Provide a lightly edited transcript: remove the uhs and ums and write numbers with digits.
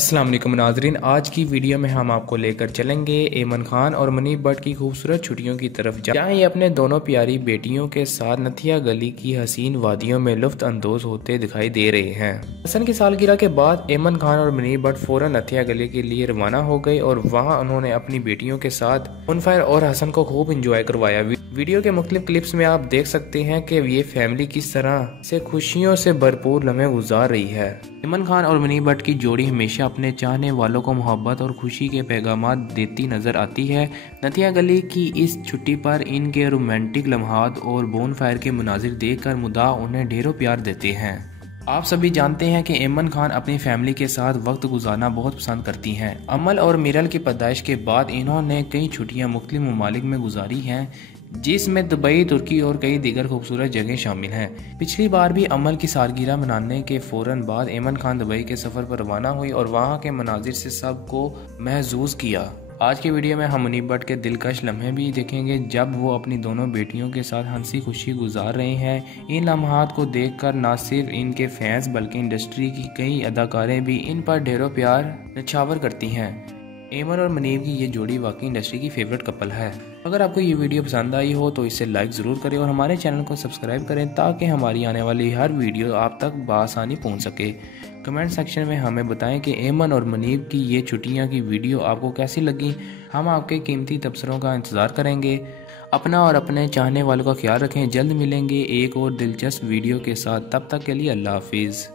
अस्सलाम वालेकुम नाज़रीन, आज की वीडियो में हम आपको लेकर चलेंगे ऐमन खान और मुनीब भट्ट की खूबसूरत छुट्टियों की तरफ, जहाँ ये अपने दोनों प्यारी बेटियों के साथ नथिया गली की हसीन वादियों में लुफ्त अंदोज होते दिखाई दे रहे हैं। हसन की सालगिरह के बाद ऐमन खान और मुनीब भट्ट फौरन नथिया गली के लिए रवाना हो गए और वहाँ उन्होंने अपनी बेटियों के साथ मुनफर और हसन को खूब इंजॉय करवाया। वीडियो के मुख्तलिफ क्लिप्स में आप देख सकते हैं कि ये फैमिली किस तरह से खुशियों से भरपूर लम्हे गुजार रही है। ऐमन खान और मुनीब भट्ट की जोड़ी हमेशा अपने चाहने वालों को मोहब्बत और खुशी के पैगाम देती नजर आती है। नथिया गली की इस छुट्टी पर इनके रोमांटिक लम्हात और बोन फायर के मुनाजिर देखकर मुदा उन्हें ढेरों प्यार देते हैं। आप सभी जानते हैं कि ऐमन खान अपनी फैमिली के साथ वक्त गुजारना बहुत पसंद करती हैं। अमल और मिरल की पैदाइश के बाद इन्होंने कई छुट्टियां मुख्तलिफ ममालिक में गुजारी हैं, जिसमें दुबई, तुर्की और कई दीगर खूबसूरत जगह शामिल हैं। पिछली बार भी अमल की सालगिरह मनाने के फौरन बाद ऐमन खान दुबई के सफ़र पर रवाना हुई और वहां के मनाजिर से सबको महसूस किया। आज की वीडियो में हम मुनीब भट्ट के दिलकश लम्हे भी देखेंगे जब वो अपनी दोनों बेटियों के साथ हंसी खुशी गुजार रहे हैं। इन लम्हात को देखकर न सिर्फ इनके फैंस बल्कि इंडस्ट्री की कई अदाकारें भी इन पर ढेरों प्यार न्यौछावर करती हैं। ऐमन और मुनीब की ये जोड़ी वाकई इंडस्ट्री की फेवरेट कपल है। अगर आपको ये वीडियो पसंद आई हो तो इसे लाइक ज़रूर करें और हमारे चैनल को सब्सक्राइब करें ताकि हमारी आने वाली हर वीडियो आप तक बआसानी पहुंच सके। कमेंट सेक्शन में हमें बताएं कि ऐमन और मुनीब की ये छुट्टियां की वीडियो आपको कैसी लगी। हम आपके कीमती तबसरों का इंतज़ार करेंगे। अपना और अपने चाहने वालों का ख्याल रखें। जल्द मिलेंगे एक और दिलचस्प वीडियो के साथ, तब तक के लिए अल्लाह हाफिज़।